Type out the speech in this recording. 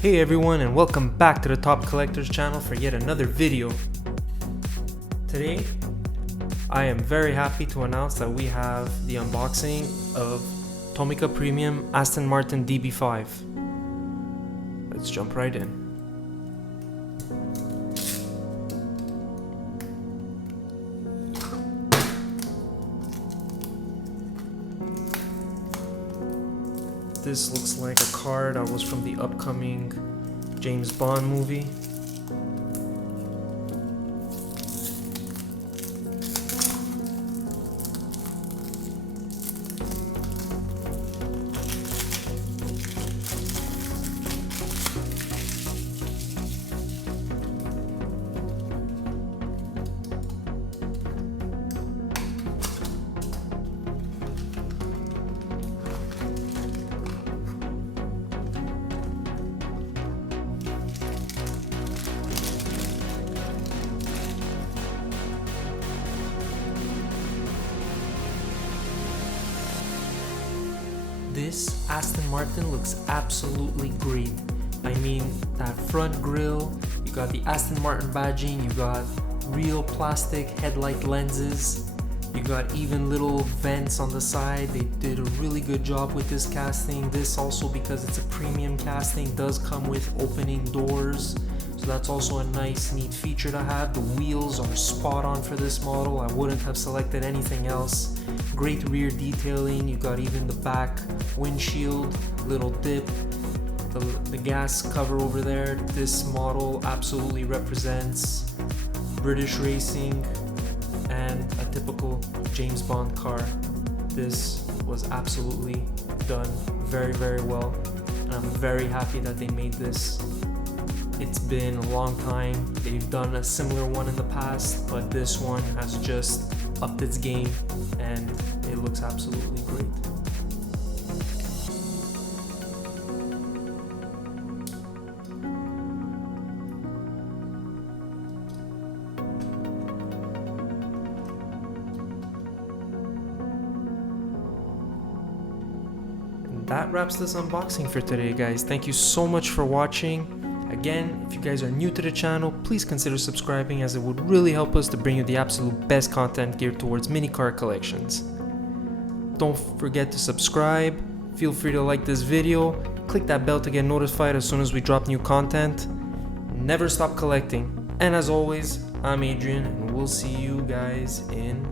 Hey everyone, and welcome back to the Top Collectors channel for yet another video. Today, I am very happy to announce that we have the unboxing of Tomica Premium Aston Martin DB5. Let's jump right in. This looks like a car that was from the upcoming James Bond movie. This Aston Martin looks absolutely great. I mean, that front grille, you got the Aston Martin badging, you got real plastic headlight lenses, you got even little vents on the side. They did a really good job with this casting. This also, because it's a premium casting, does come with opening doors. So that's also a nice, neat feature to have. The wheels are spot on for this model. I wouldn't have selected anything else. Great rear detailing. You got even the back windshield, little dip, the gas cover over there. This model absolutely represents British racing and a typical James Bond car. This was absolutely done very, very well, and I'm very happy that they made this. It's been a long time. They've done a similar one in the past, but this one has just upped its game and it looks absolutely great. And that wraps this unboxing for today, guys. Thank you so much for watching. Again, if you guys are new to the channel, please consider subscribing, as it would really help us to bring you the absolute best content geared towards mini car collections. Don't forget to subscribe, feel free to like this video, click that bell to get notified as soon as we drop new content. Never stop collecting. And as always, I'm Adrian, and we'll see you guys in